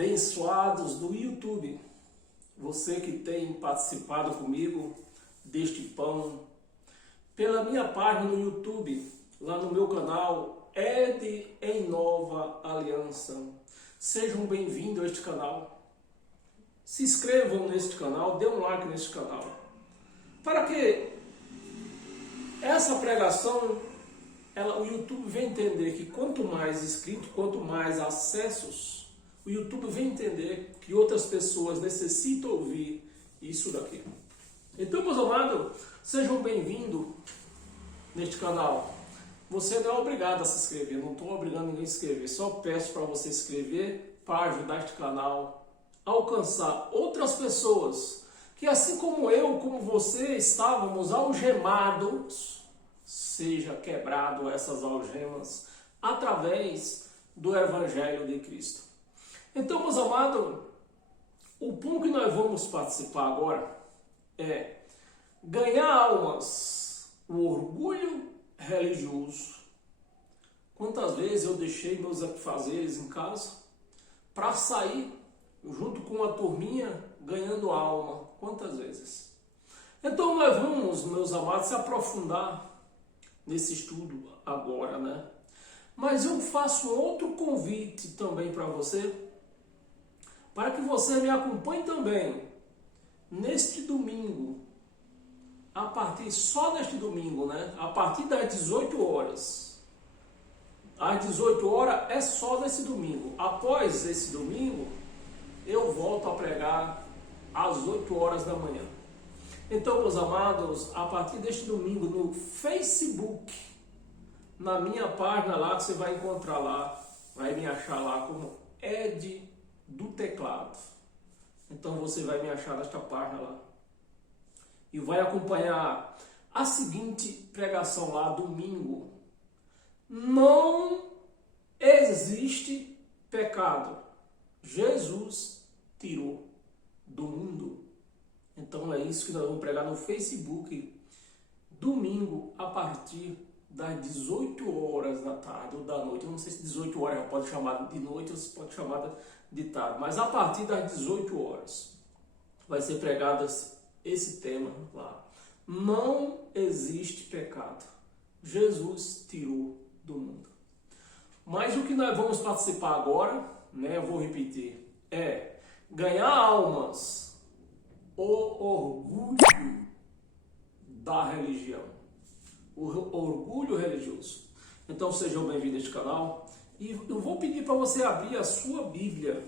abençoados do YouTube, você que tem participado comigo deste pão, pela minha página no YouTube, lá no meu canal, Ed em Nova Aliança. Sejam bem-vindos a este canal. Se inscrevam neste canal, dê um like neste canal, para que essa pregação, o YouTube vem entender que quanto mais inscritos, quanto mais acessos, o YouTube vem entender que outras pessoas necessitam ouvir isso daqui. Então, meus amados, sejam bem-vindos neste canal. Você não é obrigado a se inscrever, não estou obrigando ninguém a se inscrever, só peço para você se inscrever para ajudar este canal a alcançar outras pessoas que, assim como eu, como você, estávamos algemados, seja quebrado essas algemas através do Evangelho de Cristo. Então, meus amados, o ponto que nós vamos participar agora é ganhar almas, o orgulho religioso. Quantas vezes eu deixei meus afazeres em casa para sair junto com uma turminha ganhando alma? Quantas vezes? Então nós vamos, meus amados, se aprofundar nesse estudo agora, né? Mas eu faço outro convite também para você, para que você me acompanhe também neste domingo, a partir só deste domingo, né? A partir das 18 horas. Às 18 horas é só nesse domingo. Após esse domingo, eu volto a pregar às 8 horas da manhã. Então, meus amados, a partir deste domingo no Facebook, na minha página lá, que você vai encontrar lá, vai me achar lá como Ed do Teclado. Então você vai me achar nesta página lá. E vai acompanhar a seguinte pregação lá, domingo. Não existe pecado. Jesus tirou do mundo. Então é isso que nós vamos pregar no Facebook, domingo, a partir das 18 horas da tarde ou da noite. Eu não sei se 18 horas pode chamar de noite ou se pode chamar de tarde, mas a partir das 18 horas vai ser pregado esse tema lá. Não existe pecado. Jesus tirou do mundo. Mas o que nós vamos participar agora, né, eu vou repetir, é ganhar almas, o orgulho da religião, o orgulho religioso. Então sejam bem-vindos a este canal e eu vou pedir para você abrir a sua Bíblia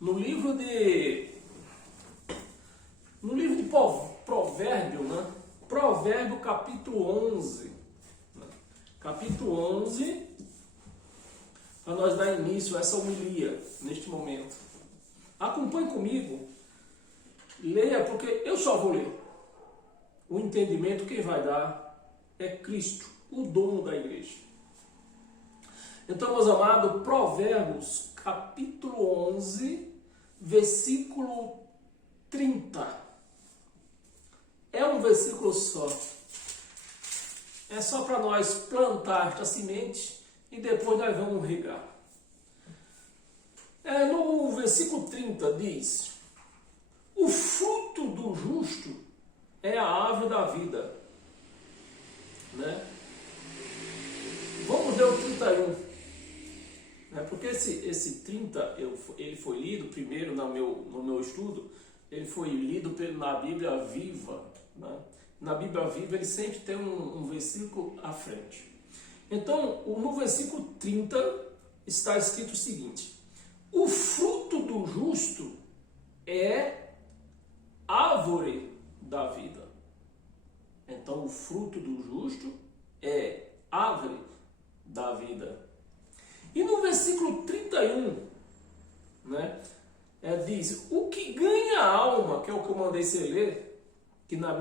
no livro de Provérbio, né? Provérbio capítulo 11. Capítulo 11, para nós dar início a essa homilia neste momento. Acompanhe comigo, leia, porque eu só vou ler. O entendimento quem vai dar é Cristo, o dono da igreja. Então, meus amados, Provérbios capítulo 11, versículo 30. É um versículo só. É só para nós plantar esta semente e depois nós vamos regar. No versículo 30 diz: o fruto do justo é a árvore da vida. Né? Vamos ler o 31. Né? Porque esse 30, ele foi lido primeiro no meu estudo, ele foi lido na Bíblia Viva. Né? Na Bíblia Viva ele sempre tem um versículo à frente. Então, no versículo 30 está escrito o seguinte: o fruto do justo é árvore da vida. Então, o fruto do justo é árvore da vida. E no versículo 31, né, diz: o que ganha a alma, que é o que eu mandei você ler, que na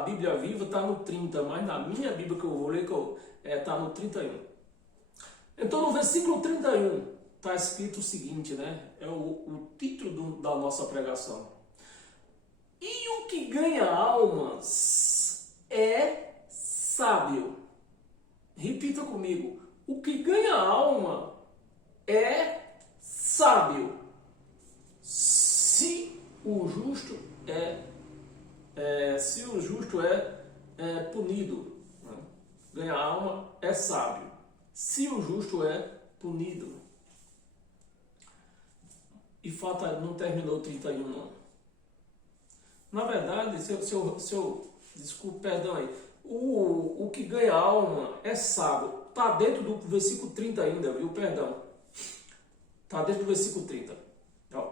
Bíblia Viva está no 30, mas na minha Bíblia que eu vou ler está no 31. Então, no versículo 31 está escrito o seguinte, né? É o título da nossa pregação. E o que ganha almas é sábio. Repita comigo. O que ganha alma é sábio. Se o justo é punido, né? Ganha alma é sábio. Se o justo é punido. E falta, não terminou 31 não. Na verdade, desculpe, perdão aí. O que ganha alma é sábio. Está dentro do versículo 30 ainda, viu? Perdão. Está dentro do versículo 30.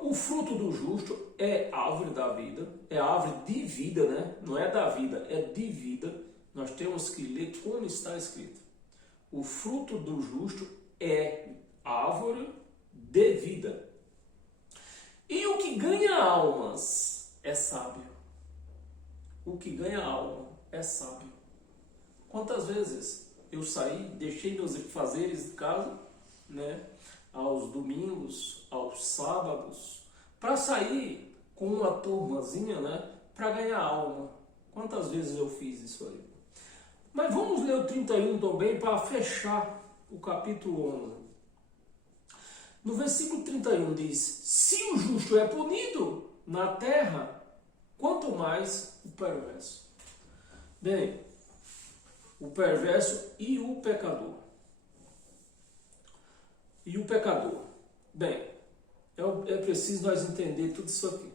O fruto do justo é árvore da vida, é árvore de vida, né? Não é da vida, é de vida. Nós temos que ler como está escrito. O fruto do justo é árvore de vida. E o que ganha almas é sábio. O que ganha alma é sábio. Quantas vezes eu saí, deixei meus fazeres de casa, né? Aos domingos, aos sábados, para sair com uma turmazinha, né, para ganhar alma. Quantas vezes eu fiz isso aí? Mas vamos ler o 31 também para fechar o capítulo 11. No versículo 31 diz: se o justo é punido na terra, quanto mais o perverso. Bem, o perverso e o pecador. E o pecador. Bem, é preciso nós entender tudo isso aqui.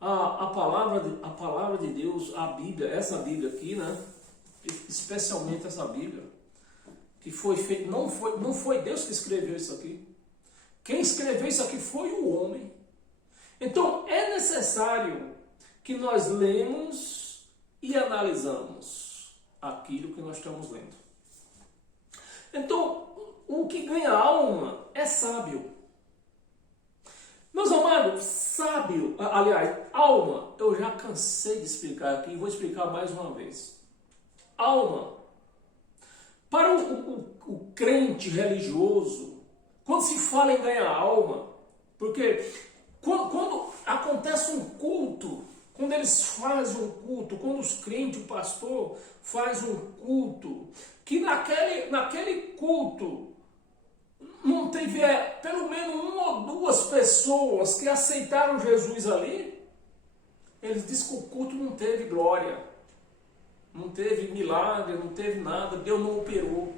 A palavra de Deus, a Bíblia, essa Bíblia aqui, né? Especialmente essa Bíblia, que foi feita, não foi Deus que escreveu isso aqui. Quem escreveu isso aqui foi o homem. Então é necessário que nós lemos e analisamos aquilo que nós estamos lendo. Então, o que ganha alma é sábio. Meus amados, sábio, aliás, alma, eu já cansei de explicar aqui e vou explicar mais uma vez. Alma, para o crente religioso, quando se fala em ganhar alma, porque quando acontece um culto, quando eles fazem um culto, quando os crentes, o pastor faz um culto, que naquele culto não teve pelo menos uma ou duas pessoas que aceitaram Jesus ali, eles dizem que o culto não teve glória, não teve milagre, não teve nada, Deus não operou.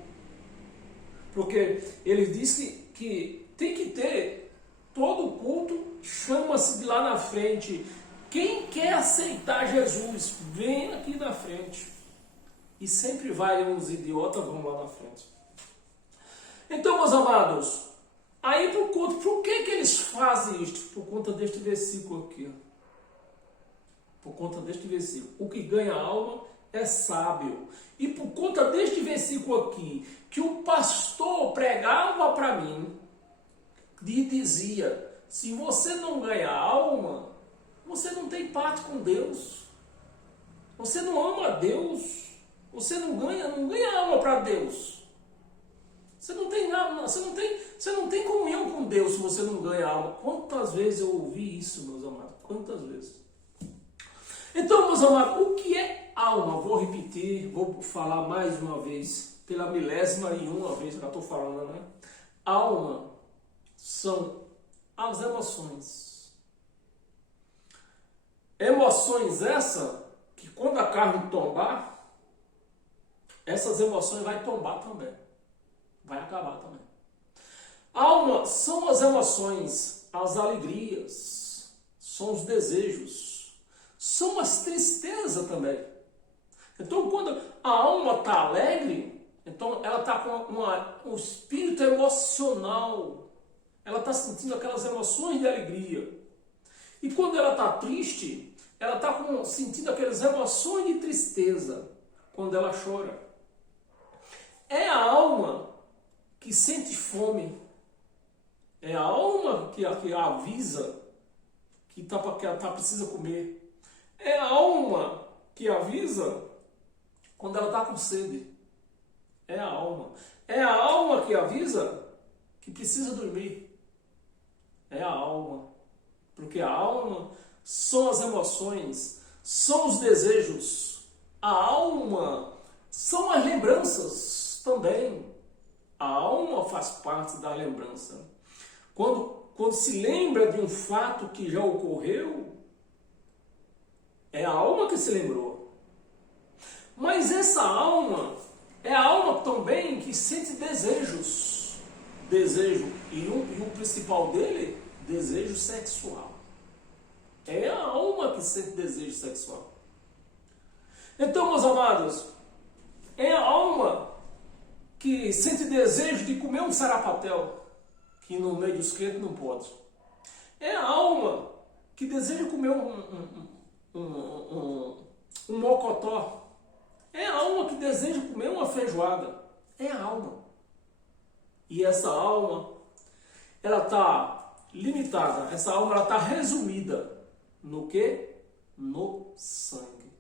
Porque eles dizem que tem que ter, todo culto chama-se de lá na frente, quem quer aceitar Jesus, vem aqui na frente. E sempre vai uns idiotas, vão lá na frente. Então, meus amados, aí por que eles fazem isto? Por conta deste versículo aqui. Por conta deste versículo. O que ganha alma é sábio. E por conta deste versículo aqui, que o pastor pregava para mim, e dizia, se você não ganha alma, você não tem parte com Deus. Você não ama a Deus. Você não ganha alma para Deus. Você não tem nada, você não tem comunhão com Deus se você não ganha alma. Quantas vezes eu ouvi isso, meus amados? Quantas vezes? Então, meus amados, o que é alma? Vou repetir, vou falar mais uma vez, pela 11ª vez que eu estou falando, né? Alma são as emoções. Emoções essas que quando a carne tombar, essas emoções vai tombar também. Vai acabar também. Alma são as emoções, as alegrias, são os desejos, são as tristezas também. Então, quando a alma está alegre, então ela está com um espírito emocional, ela está sentindo aquelas emoções de alegria. E quando ela está triste, ela está sentindo aquelas emoções de tristeza, quando ela chora. É a alma que sente fome. É a alma que avisa que precisa comer. É a alma que avisa quando ela está com sede. É a alma. É a alma que avisa que precisa dormir. É a alma. Porque a alma são as emoções, são os desejos. A alma são as lembranças também. A alma faz parte da lembrança. quando se lembra de um fato que já ocorreu, é a alma que se lembrou. Mas essa alma é a alma também que sente desejos. Desejo, e o principal dele, desejo sexual. É a alma que sente desejo sexual. Então, meus amados, é a alma que sente desejo de comer um sarapatel, que no meio dos crentes não pode. É a alma que deseja comer um mocotó. É a alma que deseja comer uma feijoada. É a alma. E essa alma, ela está limitada, essa alma ela está resumida no quê? No sangue.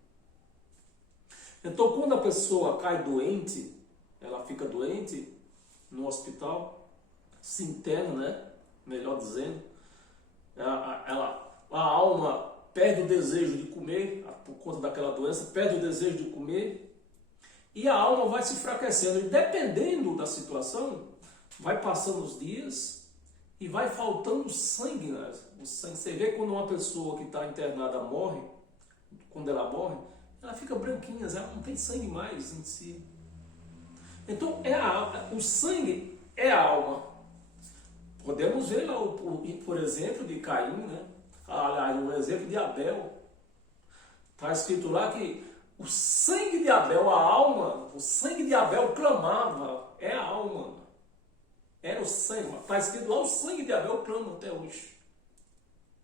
Então, quando a pessoa cai doente, ela fica doente no hospital, se interna, né? Melhor dizendo, a alma perde o desejo de comer, por conta daquela doença, perde o desejo de comer, e a alma vai se enfraquecendo. E dependendo da situação, vai passando os dias e vai faltando sangue, né? O sangue. Você vê quando uma pessoa que está internada morre, quando ela morre, ela fica branquinha, ela não tem sangue mais em si. Então, o sangue é a alma. Podemos ver lá, por exemplo, de Caim, né? O exemplo de Abel. Está escrito lá que o sangue de Abel, a alma, o sangue de Abel clamava, é a alma. Era o sangue. Está escrito lá, o sangue de Abel clama até hoje.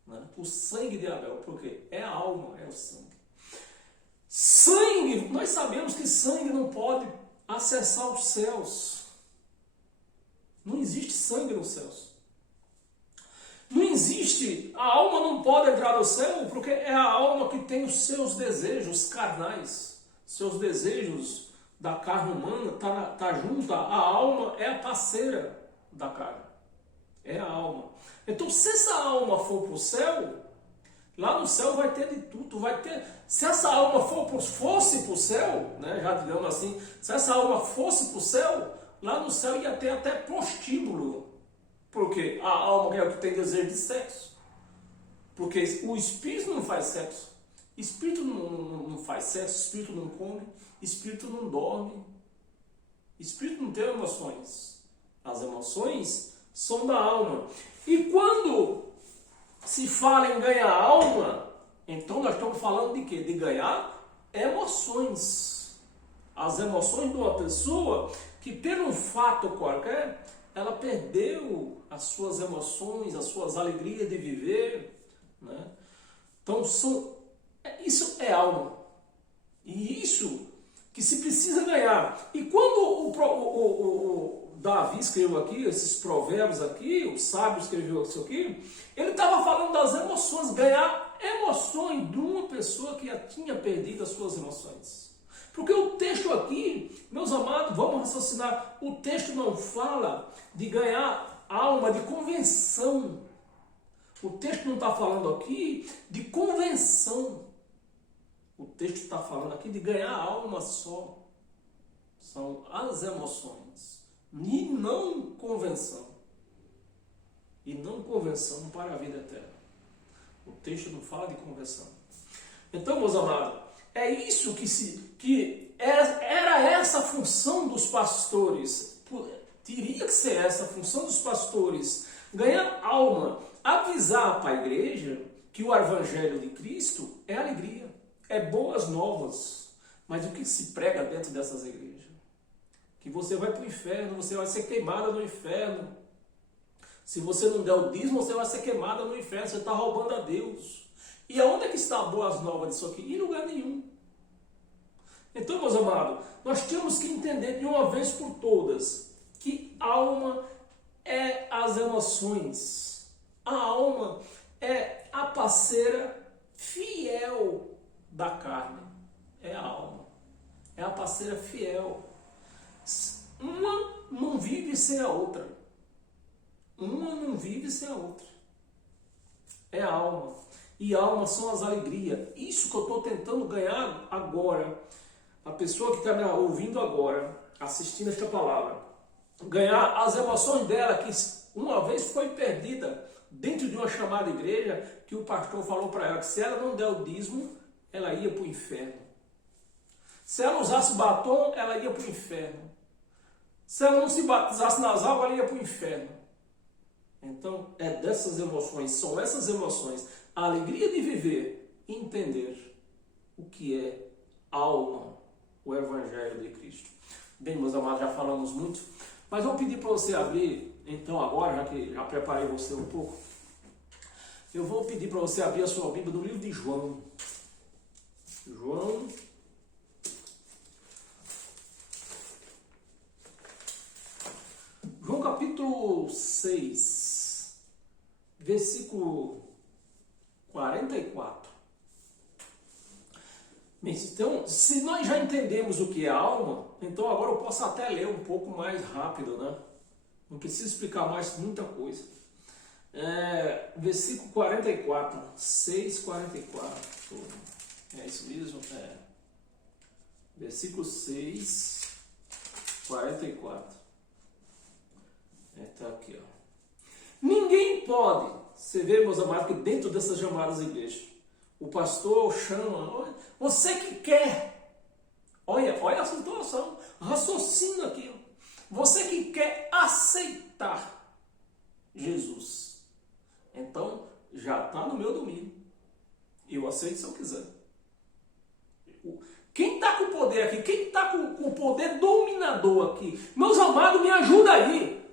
Né? O sangue de Abel, por quê? É a alma, é o sangue. Sangue, nós sabemos que sangue não pode acessar os céus. Não existe sangue nos céus. Não existe, a alma não pode entrar no céu, porque é a alma que tem os seus desejos carnais, seus desejos da carne humana, tá junto, a alma é a parceira da carne, é a alma. Então, se essa alma for para o céu, lá no céu vai ter de tudo, vai ter. Se essa alma fosse para o céu, né, já digamos assim, se essa alma fosse para o céu, lá no céu ia ter até prostíbulo. Porque a alma é o que tem desejo de sexo. Porque o espírito não faz sexo. Espírito não faz sexo, espírito não come, espírito não dorme. Espírito não tem emoções. As emoções são da alma. E quando se fala em ganhar alma, então nós estamos falando de quê? De ganhar emoções. As emoções de uma pessoa que, por um fato qualquer, ela perdeu as suas emoções, as suas alegrias de viver, né? Então, isso é alma. E isso que se precisa ganhar. E quando o Davi escreveu aqui, esses provérbios aqui, o sábio escreveu isso aqui, ele estava falando das emoções, ganhar emoções de uma pessoa que já tinha perdido as suas emoções. Porque o texto aqui, meus amados, vamos raciocinar, o texto não fala de ganhar alma, de convenção. O texto não está falando aqui de convenção. O texto está falando aqui de ganhar alma só. São as emoções. E não convenção. E não convenção para a vida eterna. O texto não fala de convenção. Então, meus amados, é isso que era essa a função dos pastores. Teria que ser essa a função dos pastores. Ganhar alma, avisar para a igreja que o evangelho de Cristo é alegria, é boas novas. Mas o que se prega dentro dessas igrejas? Que você vai para o inferno, você vai ser queimada no inferno. Se você não der o dízimo, você vai ser queimada no inferno, você está roubando a Deus. E aonde é que está a boas novas disso aqui? Em lugar nenhum. Então, meus amados, nós temos que entender de uma vez por todas que alma é as emoções. A alma é a parceira fiel da carne. É a alma. É a parceira fiel. Uma não vive sem a outra. Uma não vive sem a outra. É a alma. E a alma são as alegrias. Isso que eu estou tentando ganhar agora. A pessoa que está me ouvindo agora, assistindo esta palavra, ganhar as emoções dela, uma vez foi perdida dentro de uma chamada igreja, que o pastor falou para ela que se ela não der o dízimo, ela ia para o inferno. Se ela usasse batom, ela ia para o inferno. Se ela não se batizasse nas águas, ela ia para o inferno. Então, é dessas emoções, são essas emoções, a alegria de viver e entender o que é alma, o Evangelho de Cristo. Bem, meus amados, já falamos muito, mas vou pedir para você abrir, então agora, já que já preparei você um pouco, eu vou pedir para você abrir a sua Bíblia no livro de João. João capítulo 6, versículo 44. Então, se nós já entendemos o que é alma, então agora eu posso até ler um pouco mais rápido, né? Não preciso explicar mais muita coisa. Versículo 44, 6:44. É isso mesmo? Versículo 6, 44. Está aqui, ó. Ninguém pode, você vê, meus amados, que dentro dessas chamadas igrejas, o pastor chama, você que quer, olha a situação, raciocina aqui, ó. Você que quer aceitar Jesus, então já está no meu domínio, eu aceito se eu quiser. Quem está com o poder aqui, quem está com o poder dominador aqui, meus amados, me ajuda aí.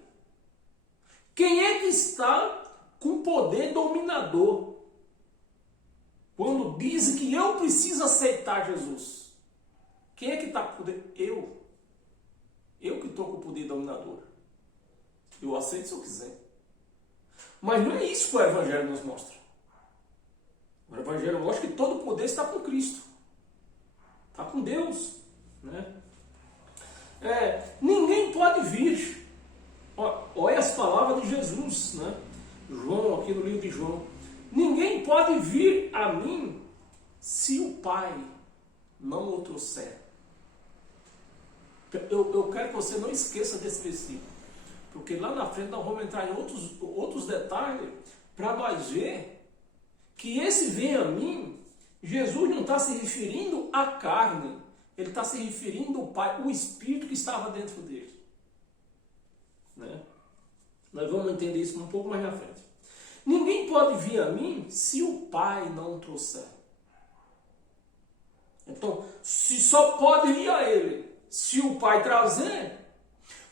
Quem é que está com poder dominador? Quando dizem que eu preciso aceitar Jesus. Quem é que está com poder? Eu. Eu que estou com o poder dominador. Eu aceito se eu quiser. Mas não é isso que o Evangelho nos mostra. O Evangelho mostra que todo o poder está com Cristo. Está com Deus. Né? Ninguém pode vir. Olha as palavras de Jesus, né? João, aqui no livro de João. Ninguém pode vir a mim se o Pai não o trouxer. Eu quero que você não esqueça desse versículo, porque lá na frente nós vamos entrar em outros detalhes para nós ver que esse vem a mim, Jesus não está se referindo à carne, ele está se referindo ao Pai, o Espírito que estava dentro dele. Né? Nós vamos entender isso um pouco mais na frente. Ninguém pode vir a mim se o Pai não trouxer. Então, se só pode ir a Ele se o Pai trazer,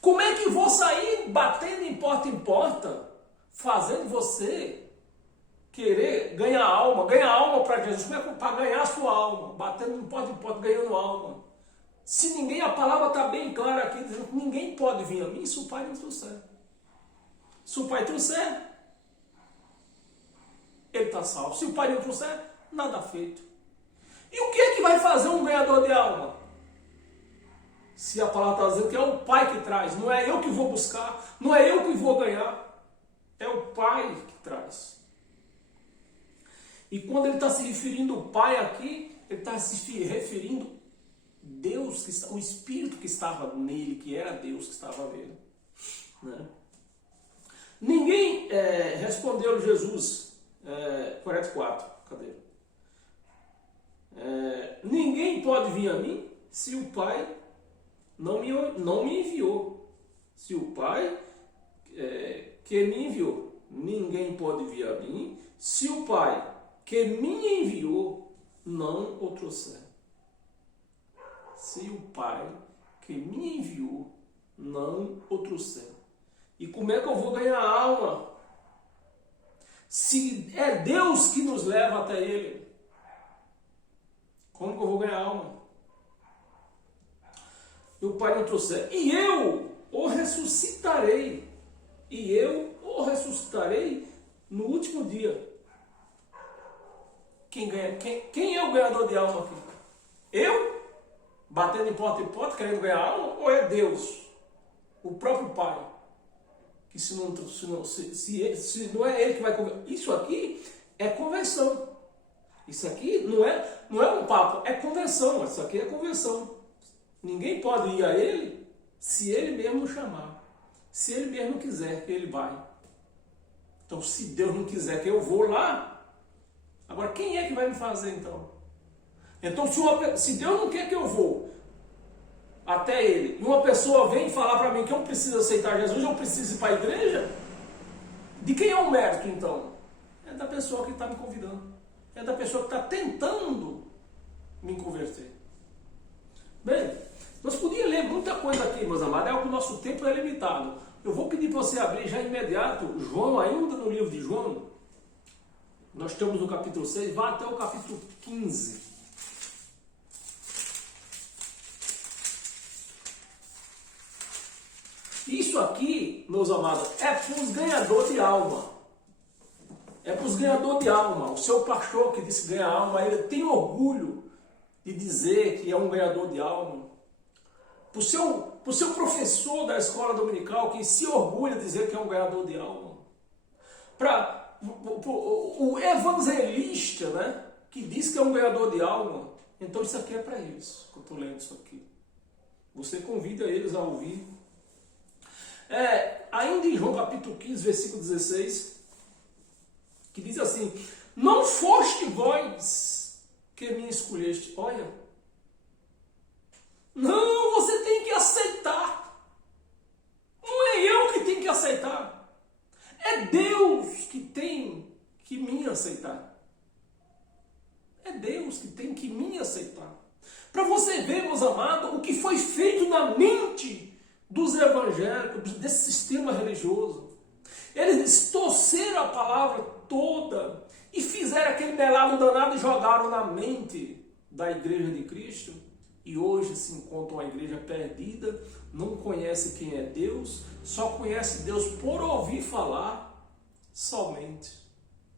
como é que vou sair batendo em porta, fazendo você querer ganhar alma para Jesus? Como é que para ganhar a sua alma? Batendo em porta, ganhando alma. Se ninguém, a palavra está bem clara aqui, dizendo que ninguém pode vir a mim se o Pai não trouxer. Se o Pai trouxer, ele está salvo. Se o Pai não trouxer, nada feito. E o que é que vai fazer um ganhador de alma? Se a palavra está dizendo que é o Pai que traz, não é eu que vou buscar, não é eu que vou ganhar, é o Pai que traz. E quando ele está se referindo ao Pai aqui, ele está se referindo Deus, o Espírito que estava nele, que era Deus que estava nele. Né? Ninguém respondeu Jesus, 44, cadê? Ninguém pode vir a mim se o Pai não me enviou. Se o Pai que me enviou, ninguém pode vir a mim se o Pai que me enviou não o trouxer. Se o Pai que me enviou não o trouxer. E como é que eu vou ganhar a alma? Se é Deus que nos leva até Ele, como que eu vou ganhar a alma? E o Pai não trouxer. E eu o ressuscitarei. E eu o ressuscitarei no último dia. Quem é o ganhador de alma aqui? Eu? Batendo em porta, querendo ganhar alma? Ou é Deus? O próprio Pai? Que se não é Ele que vai convencer. Isso aqui é convenção. Isso aqui não é um papo, é convenção. Isso aqui é convenção. Ninguém pode ir a Ele se Ele mesmo chamar. Se Ele mesmo quiser que Ele vai. Então, se Deus não quiser que eu vou lá, agora quem é que vai me fazer então? Então, se Deus não quer que eu vou até Ele, e uma pessoa vem falar para mim que eu preciso aceitar Jesus, eu preciso ir para a igreja, de quem é o mérito então? É da pessoa que está me convidando. É da pessoa que está tentando me converter. Bem, nós podíamos ler muita coisa aqui, meus amados, é que o nosso tempo é limitado. Eu vou pedir para você abrir já imediato João, ainda no livro de João. Nós estamos no capítulo 6, vá até o capítulo 15. Isso aqui, meus amados, é para os ganhadores de alma. É para os ganhadores de alma. O seu pastor que disse ganhar alma, ele tem orgulho de dizer que é um ganhador de alma. Para o seu professor da escola dominical que se orgulha de dizer que é um ganhador de alma. Para o evangelista, né, que diz que é um ganhador de alma. Então isso aqui é para eles, que eu estou lendo isso aqui. Você convida eles a ouvir. Ainda em João capítulo 15, versículo 16, que diz assim: não foste vós que me escolheste. Olha, não, você tem que aceitar. Não é eu que tenho que aceitar. É Deus que tem que me aceitar. É Deus que tem que me aceitar. Para você ver, meus amados, o que foi feito na mente dos evangélicos, desse sistema religioso. Eles distorceram a palavra toda e fizeram aquele melado danado e jogaram na mente da igreja de Cristo. E hoje se encontra uma igreja perdida, não conhece quem é Deus, só conhece Deus por ouvir falar somente.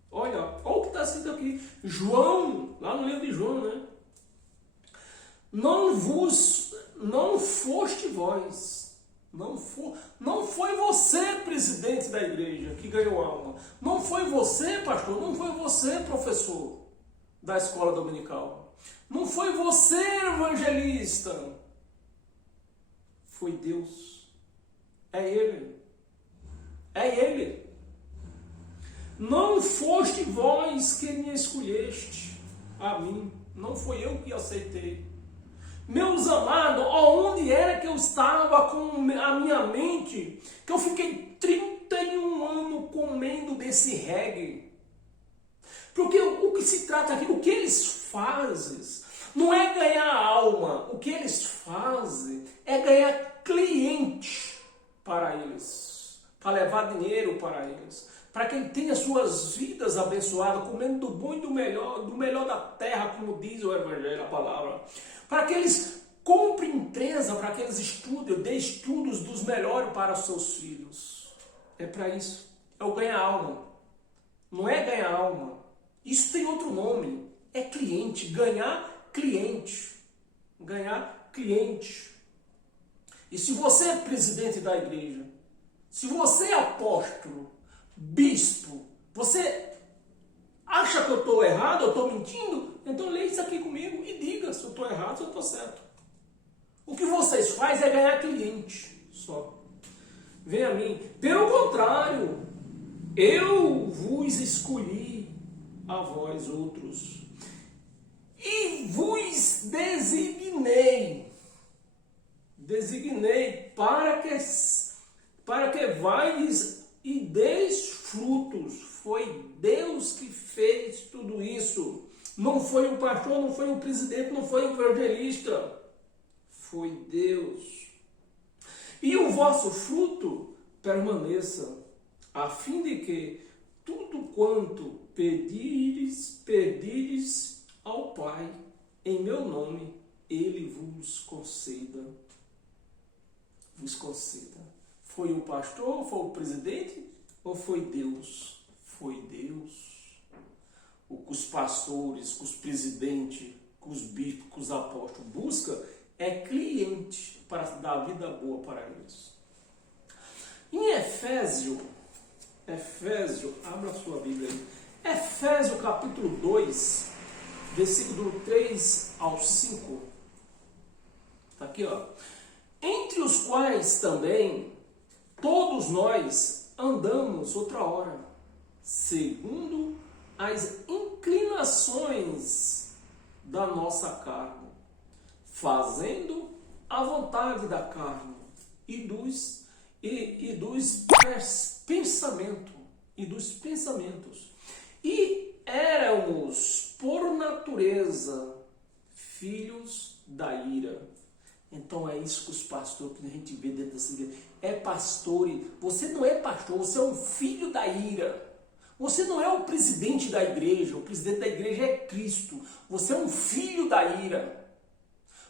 Olha o que está escrito aqui. João, lá no livro de João, né? Não foste vós. Não foi você, presidente da igreja, que ganhou alma. Não foi você, pastor. Não foi você, professor da escola dominical. Não foi você, evangelista. Foi Deus. É Ele. É Ele. Não foste vós que me escolheste a mim. Não foi eu que aceitei. Meus amados, onde era que eu estava com a minha mente, que eu fiquei 31 anos comendo desse reggae? Porque o que se trata aqui, o que eles fazem, não é ganhar alma, o que eles fazem é ganhar cliente para eles, para levar dinheiro para eles, para que ele tenha suas vidas abençoadas, comendo do bom e do melhor da terra, como diz o Evangelho, a palavra. Para que eles comprem empresa, para que eles estudem, dê estudos dos melhores para os seus filhos. É para isso. É o ganhar alma. Não é ganhar alma. Isso tem outro nome. É cliente. Ganhar cliente. Ganhar cliente. E se você é presidente da igreja, se você é apóstolo, bispo, você acha que eu estou errado, eu estou mentindo? Então leia isso aqui comigo e diga se eu estou errado, se eu estou certo. O que vocês fazem é ganhar cliente só. Vem a mim. Pelo contrário, eu vos escolhi a vós outros e vos designei para que vais e deis frutos. Foi Deus que fez tudo isso. Não foi o pastor, não foi o presidente, não foi o evangelista. Foi Deus. E o vosso fruto permaneça, a fim de que tudo quanto pedires ao Pai, em meu nome, Ele vos conceda. Vos conceda. Foi o pastor, foi o presidente ou foi Deus? Foi Deus. O que os pastores, que os presidentes, que os bispos, que os apóstolos buscam é cliente para dar vida boa para eles. Em Efésio, abra sua Bíblia aí. Efésio capítulo 2, versículo 3 ao 5. Está aqui, ó. Entre os quais também todos nós andamos outra hora, segundo as inclinações da nossa carne, fazendo a vontade da carne e dos pensamentos. E éramos, por natureza, filhos da ira. Então é isso que os pastores, que a gente vê dentro dessa igreja, é pastor. Você não é pastor, você é um filho da ira. Você não é o presidente da igreja, o presidente da igreja é Cristo. Você é um filho da ira.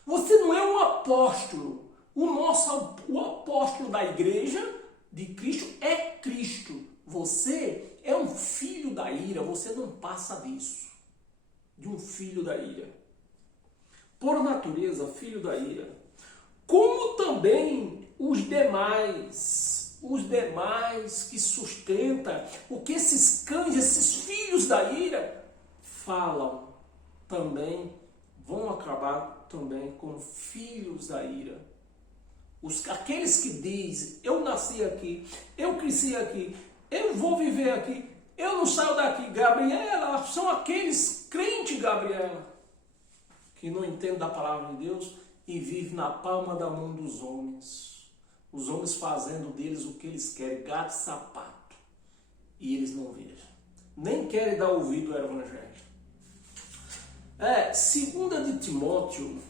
Você não é um apóstolo. O apóstolo da igreja de Cristo é Cristo. Você é um filho da ira, você não passa disso. De um filho da ira. Por natureza, filho da ira. Como também os demais que sustentam o que esses cães, esses filhos da ira falam, também vão acabar também como filhos da ira. Aqueles que dizem, eu nasci aqui, eu cresci aqui, eu vou viver aqui, eu não saio daqui, Gabriela, são aqueles crentes, Gabriela, que não entendem da palavra de Deus e vivem na palma da mão dos homens. Os homens fazendo deles o que eles querem, gato e sapato. E eles não vejam. Nem querem dar ouvido ao Evangelho. Segunda de Timóteo.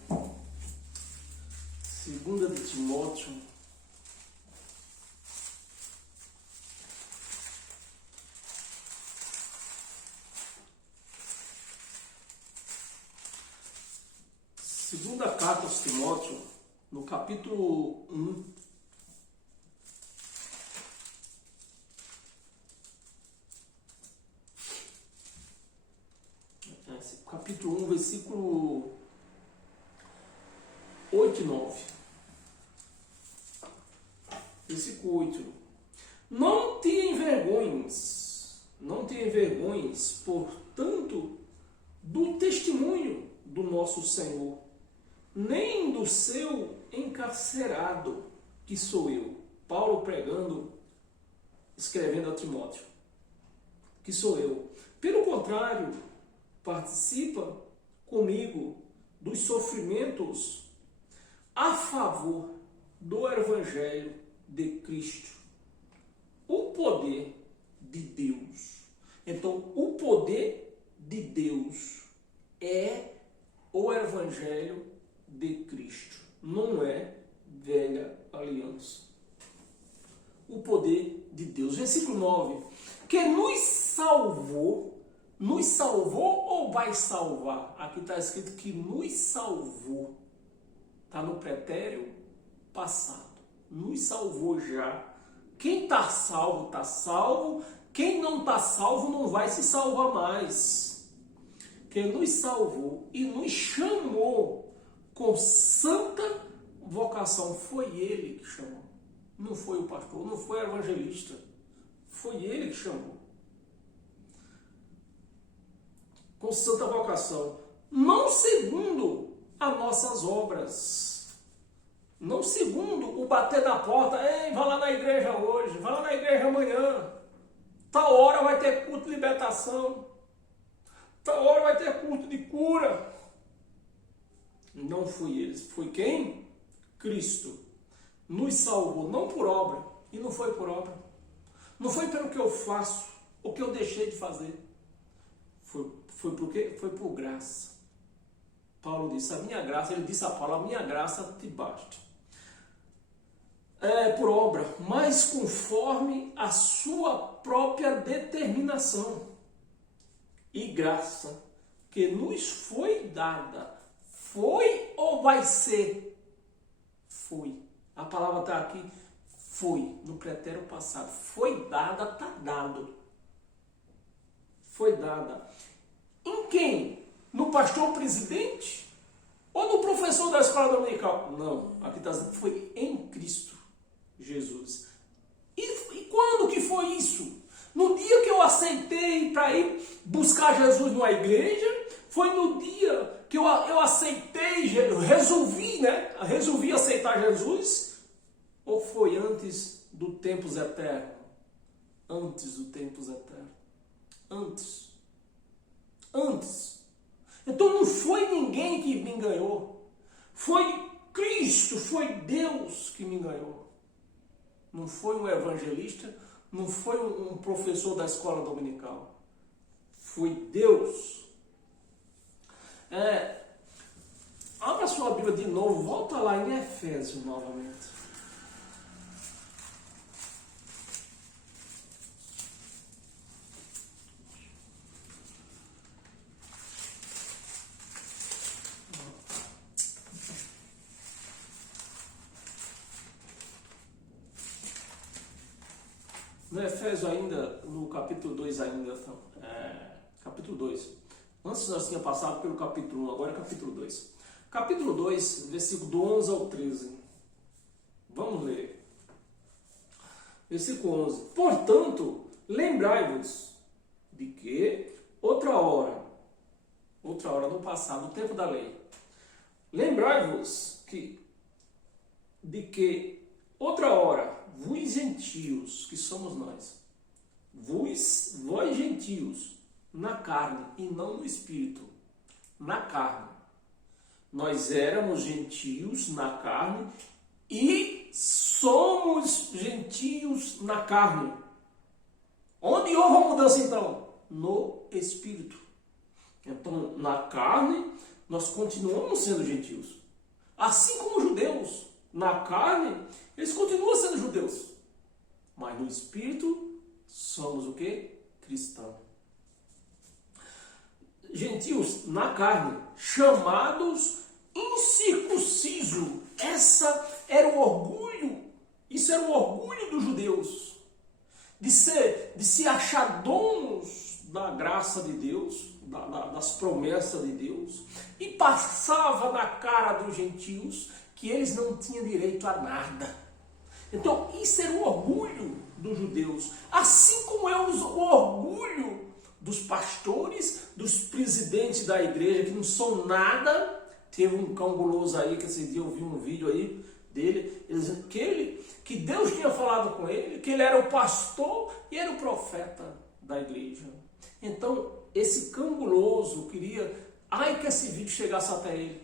Segunda carta aos Timóteo, no capítulo 1. Capítulo 1, versículo 8 e 9. Versículo 8. Não tenham vergonhas, portanto, do testemunho do nosso Senhor, nem do seu encarcerado, que sou eu. Paulo pregando, escrevendo a Timóteo, que sou eu. Pelo contrário, participa comigo dos sofrimentos a favor do Evangelho de Cristo, o poder de Deus. Então, o poder de Deus é o Evangelho de Cristo, não é velha aliança. O poder de Deus. Versículo 9. Que nos salvou ou vai salvar? Aqui está escrito que nos salvou. Está no pretérito passado. Nos salvou já. Quem está salvo, está salvo. Quem não está salvo, não vai se salvar mais. Que nos salvou e nos chamou com santa vocação. Foi ele que chamou. Não foi o pastor, não foi o evangelista. Foi ele que chamou. Com santa vocação. Não segundo as nossas obras. Não segundo o bater na porta. Ei, vai lá na igreja hoje. Vai lá na igreja amanhã. Tal hora vai ter culto de libertação. Tal hora vai ter culto de cura. Não foi eles. Foi quem? Cristo. Nos salvou. Não por obra. E não foi por obra. Não foi pelo que eu faço. O que eu deixei de fazer. Foi por quê? Foi por graça. Paulo disse, a minha graça, ele disse a Paulo, a minha graça te basta. É por obra, mas conforme a sua própria determinação e graça que nos foi dada. Foi ou vai ser? Foi. A palavra está aqui, foi, no pretérito passado. Foi dada, está dado. Foi dada. Em quem? No pastor presidente? Ou no professor da escola dominical? Não, aqui está dizendo que foi em Cristo Jesus. E quando que foi isso? No dia que eu aceitei para ir buscar Jesus numa igreja? Foi no dia que eu aceitei, resolvi aceitar Jesus? Ou foi antes do tempos eterno? Antes do tempos eterno. Antes. Antes. Então não foi ninguém que me enganou. Foi Cristo, foi Deus que me enganou. Não foi um evangelista, não foi um professor da escola dominical. Foi Deus. Abra sua Bíblia de novo, volta lá em Efésios novamente. No Efésios ainda, no capítulo 2 ainda, capítulo 2. Antes nós tínhamos passado pelo capítulo 1, agora é capítulo 2. Capítulo 2, versículo do 11 ao 13. Vamos ler. Versículo 11. Portanto, lembrai-vos de que outra hora no passado, no tempo da lei, lembrai-vos de que outra hora, vós gentios, que somos nós, vós gentios, na carne e não no espírito, na carne. Nós éramos gentios na carne e somos gentios na carne. Onde houve a mudança então? No espírito. Então, na carne, nós continuamos sendo gentios. Assim como os judeus, na carne, eles continuam sendo judeus. Mas no espírito, somos o quê? Cristãos. Gentios na carne, chamados incircunciso. Essa era o orgulho, isso era o orgulho dos judeus, de se achar donos da graça de Deus, das promessas de Deus, e passava na cara dos gentios que eles não tinham direito a nada. Então isso era o orgulho dos judeus, assim como é o orgulho dos pastores, dos presidentes da igreja, que não são nada. Teve um cão guloso aí, que esse dia eu vi um vídeo aí dele, ele dizendo que Deus tinha falado com ele, que ele era o pastor e era o profeta da igreja. Então, esse cão guloso queria, que esse vídeo chegasse até ele,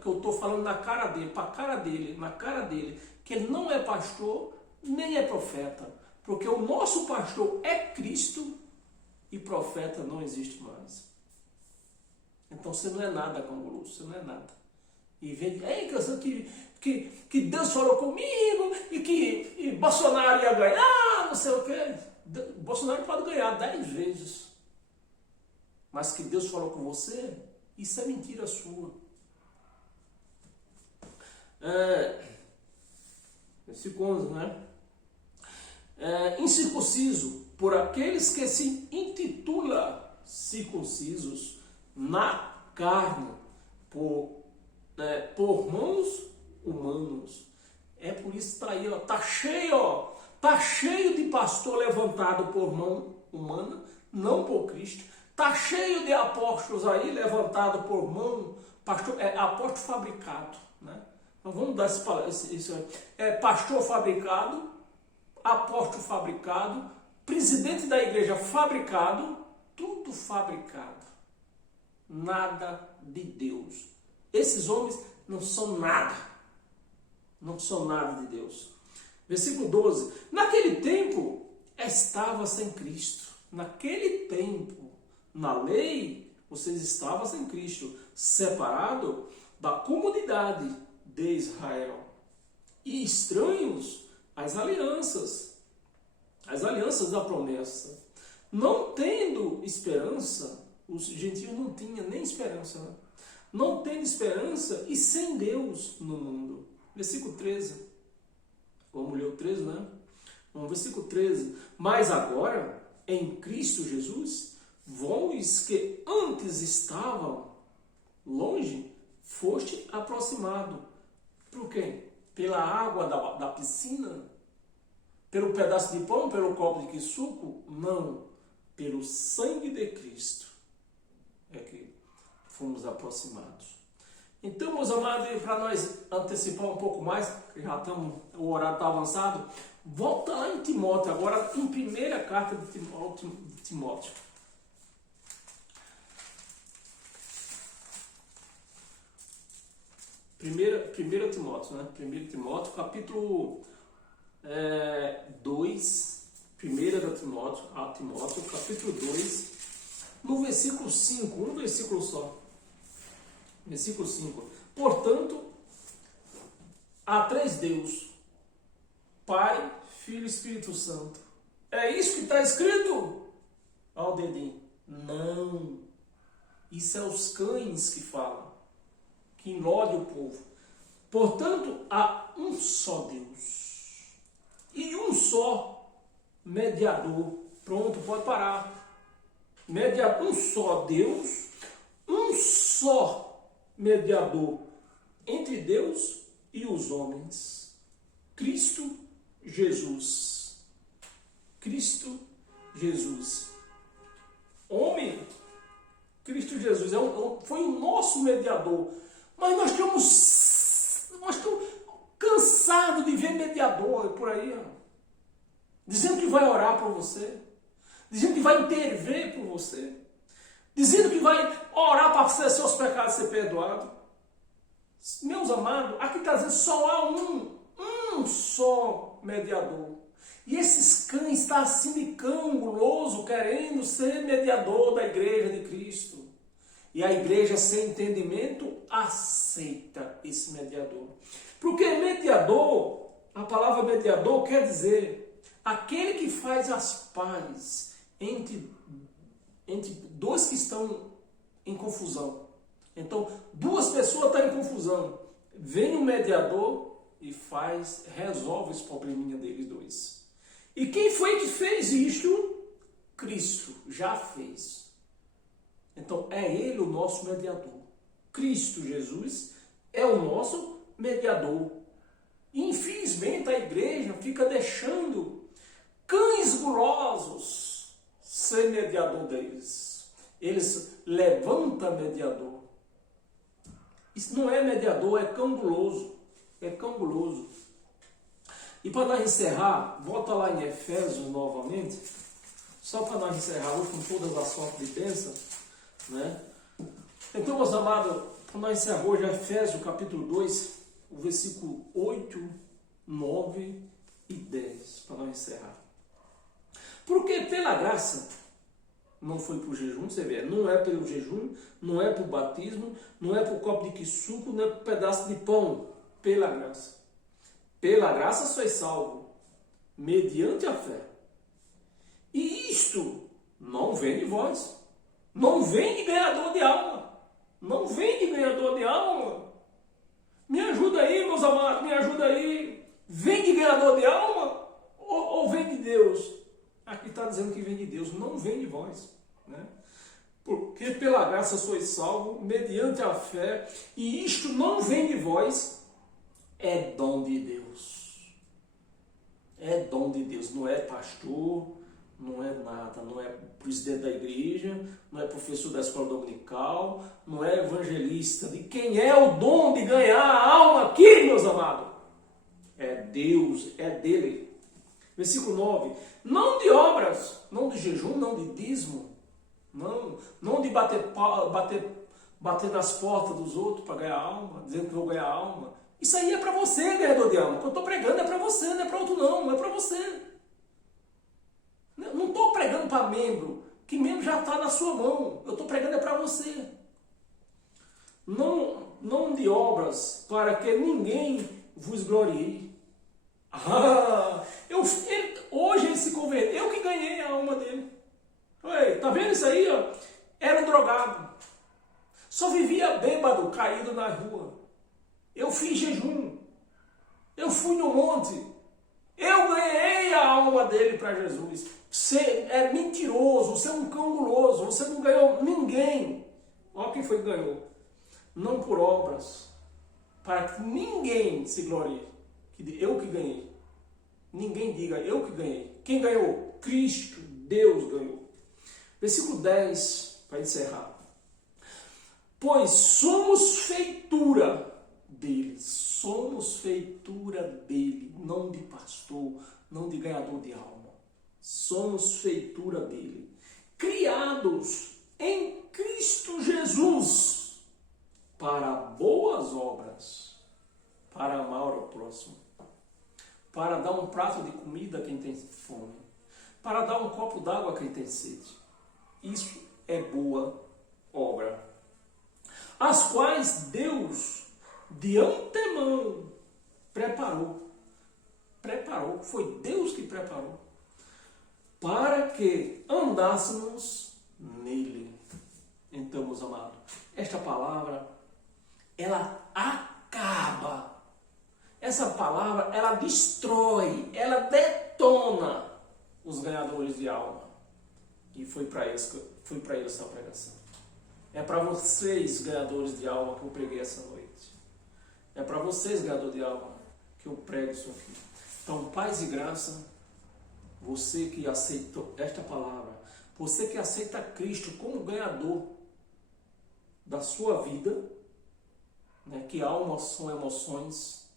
que eu estou falando na cara dele, para a cara dele, na cara dele, que ele não é pastor, nem é profeta, porque o nosso pastor é Cristo, e profeta não existe mais. Então você não é nada, canguru, você não é nada. E vem, que Deus falou comigo e que Bolsonaro ia ganhar, não sei o quê. Bolsonaro pode ganhar 10 vezes. Mas que Deus falou com você, isso é mentira sua. Versículo 11, né? Incircunciso, por aqueles que se intitula circuncisos na carne, por mãos humanos. É por isso que está aí, tá cheio de pastor levantado por mão humana, não por Cristo. Tá cheio de apóstolos aí levantado por mão, apóstolo fabricado, né? Então vamos dar isso aí. Pastor fabricado, apóstolo fabricado, presidente da igreja fabricado, tudo fabricado. Nada de Deus. Esses homens não são nada. Não são nada de Deus. Versículo 12. Naquele tempo, estava sem Cristo. Naquele tempo, na lei, vocês estavam sem Cristo, separado da comunidade de Israel e estranhos às alianças da promessa, não tendo esperança. Os gentios não tinham nem esperança, né? Não tendo esperança e sem Deus no mundo. Versículo 13. Vamos ler o 13, né? Versículo 13. Mas agora, em Cristo Jesus, vós que antes estavam longe, foste aproximado. Por quê? Pela água da piscina? Pelo pedaço de pão? Pelo copo de suco? Não. Pelo sangue de Cristo é que fomos aproximados. Então, meus amados, para nós antecipar um pouco mais, que já estamos, o horário está avançado, volta lá em Timóteo, agora em primeira carta de Timóteo. 1 Timóteo, né? 1 Timóteo, capítulo 2, 1 Timóteo, capítulo 2, no versículo 5, um versículo só. Versículo 5. Portanto, há três Deus, Pai, Filho e Espírito Santo. É isso que está escrito? Olha o dedinho. Não. Isso é os cães que falam, que enlodam o povo. Portanto, há um só Deus e um só mediador. Pronto, pode parar. Um só Deus, um só mediador entre Deus e os homens. Cristo Jesus. Cristo Jesus. Homem, Cristo Jesus foi o nosso mediador. Mas nós estamos cansados de ver mediador por aí, ó, dizendo que vai orar por você, dizendo que vai intervir por você, dizendo que vai orar para seus pecados ser perdoados. Meus amados, aqui está dizendo só há um só mediador. E esses cães estão assim de cão guloso, querendo ser mediador da igreja de Cristo. E a igreja, sem entendimento, aceita esse mediador. Porque mediador, a palavra mediador quer dizer aquele que faz as pazes entre dois que estão em confusão. Então, duas pessoas estão em confusão. Vem o mediador e resolve esse probleminha deles dois. E quem foi que fez isto? Cristo já fez. Então, é Ele o nosso mediador. Cristo Jesus é o nosso mediador. E, infelizmente, a igreja fica deixando cães gulosos ser mediador deles. Eles levantam mediador. Isso não é mediador, é cão guloso. É cão guloso. E para nós encerrar, volta lá em Efésios novamente, só para nós encerrar hoje com todas as sortes de bênção, né? Então, meus amados, para nós encerrar hoje, Efésios capítulo 2, o versículo 8, 9 e 10, para nós encerrar. Porque pela graça, não foi por jejum, você vê, não é pelo jejum, não é por batismo, não é por copo de suco, não é por pedaço de pão, pela graça. Pela graça sois salvo, mediante a fé. E isto não vem de vós. Não vem de ganhador de alma. Não vem de ganhador de alma. Me ajuda aí, meus amados, me ajuda aí. Vem de ganhador de alma ou vem de Deus? Aqui está dizendo que vem de Deus, não vem de vós, né? Porque pela graça sois salvo, mediante a fé, e isto não vem de vós, é dom de Deus. É dom de Deus, não é pastor, não é nada, não é presidente da igreja, não é professor da escola dominical, não é evangelista. De quem é o dom de ganhar a alma aqui, meus amados? É Deus, é dele. Versículo 9. Não de obras, não de jejum, não de dízimo, não de bater nas portas dos outros para ganhar alma, dizendo que vou ganhar alma. Isso aí é para você, ganhador de alma. O que eu estou pregando é para você, não é para outro não é para você. Não estou pregando para membro, que membro já está na sua mão. Eu estou pregando é para você. Não de obras, para que ninguém vos glorie. Hoje ele se converteu, eu que ganhei a alma dele. Oi, tá vendo isso aí? Ó? Era um drogado. Só vivia bêbado, caído na rua. Eu fiz jejum. Eu fui no monte. Eu ganhei a alma dele para Jesus. Você é mentiroso, você é um cão guloso, você não ganhou ninguém. Olha quem foi que ganhou. Não por obras, para que ninguém se glorie. Eu que ganhei. Ninguém diga, eu que ganhei. Quem ganhou? Cristo, Deus ganhou. Versículo 10, para encerrar. Pois somos feitura dele. Somos feitura dele, não de pastor, não de ganhador de alma. Somos feitura dele. Criados em Cristo Jesus para boas obras, para amar o próximo, para dar um prato de comida a quem tem fome, para dar um copo d'água a quem tem sede. Isso é boa obra, as quais Deus de antemão preparou, foi Deus que preparou, para que andássemos nele. Então, meus amados, esta palavra, ela acaba, essa palavra, ela destrói, ela detona os ganhadores de alma. E foi para eles essa pregação. É para vocês, ganhadores de alma, que eu preguei essa noite. É para vocês, ganhador de alma, que eu prego isso aqui. Então, paz e graça, você que aceitou esta palavra, você que aceita Cristo como ganhador da sua vida, né, que alma são emoções,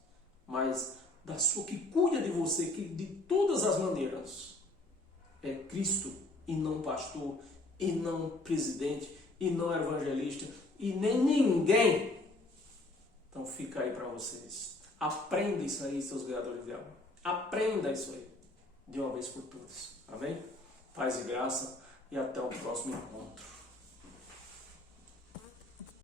mas da sua, que cuida de você, que de todas as maneiras é Cristo, e não pastor, e não presidente, e não evangelista, e nem ninguém. Então fica aí para vocês. Aprenda isso aí, seus ganhadores de alma. Aprenda isso aí, de uma vez por todas. Amém? Paz e graça, e até o próximo encontro.